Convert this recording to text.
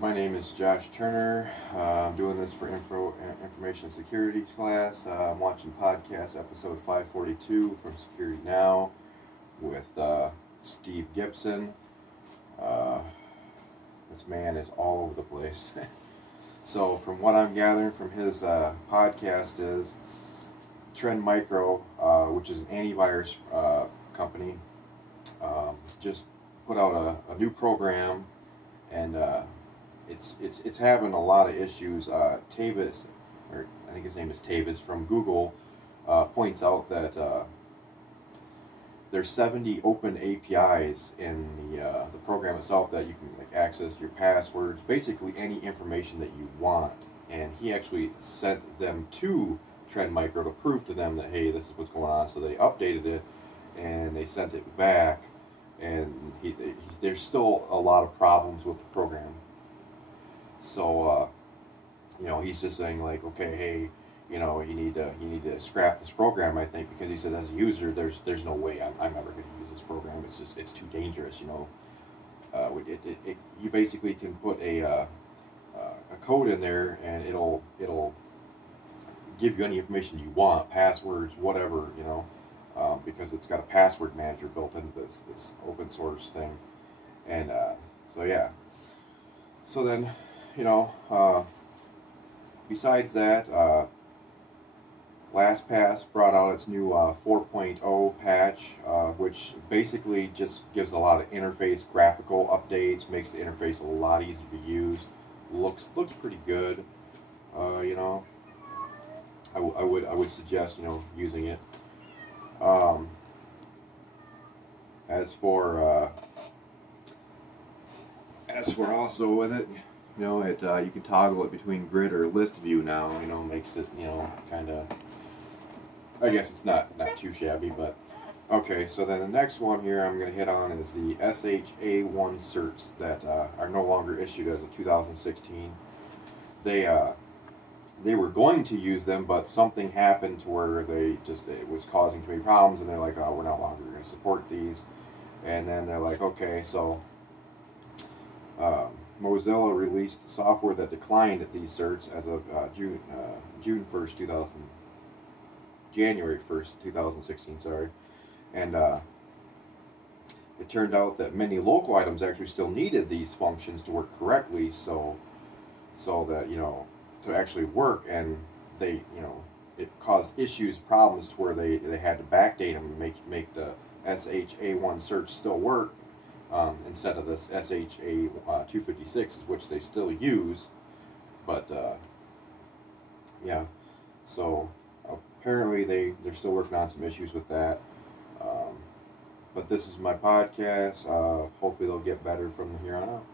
My name is Josh Turner. I'm doing this for information security class. I'm watching podcast episode 542 from Security Now with Steve Gibson. This man is all over the place. So from what I'm gathering from his podcast is Trend Micro, which is an antivirus company, just put out a new program, and it's having a lot of issues. Tavis, or I think his name is Tavis from Google, points out that there's 70 open APIs in the program itself that you can access your passwords, basically any information that you want. And he actually sent them to Trend Micro to prove to them that, hey, this is what's going on. So they updated it and they sent it back, and there's still a lot of problems with the program. So he's just saying like, okay, hey, you need to scrap this program, I think, because he said as a user, there's no way I'm ever going to use this program. It's too dangerous. You basically can put a code in there, and it'll give you any information you want, passwords, whatever, because it's got a password manager built into this open source thing, and so yeah. So then, besides that, LastPass brought out its new 4.0 patch, which basically just gives a lot of interface graphical updates, makes the interface a lot easier to use. Looks pretty good. I would suggest using it. As for also with it, you can toggle it between grid or list view now. Makes it kind of. I guess it's not too shabby, but okay. So then the next one here I'm going to hit on is the SHA-1 certs that are no longer issued as of 2016. They were going to use them, but something happened to where it was causing too many problems, and they're like, oh, we're no longer going to support these. And then they're like, okay, so Mozilla released software that declined these certs as of January 1st, 2016, sorry. And it turned out that many local items actually still needed these functions to work correctly, so that, to actually work, and it caused problems to where they had to backdate them and make the SHA-1 search still work, instead of this SHA-256, which they still use. But yeah, so apparently they're still working on some issues with that. But this is my podcast. Hopefully they'll get better from here on out.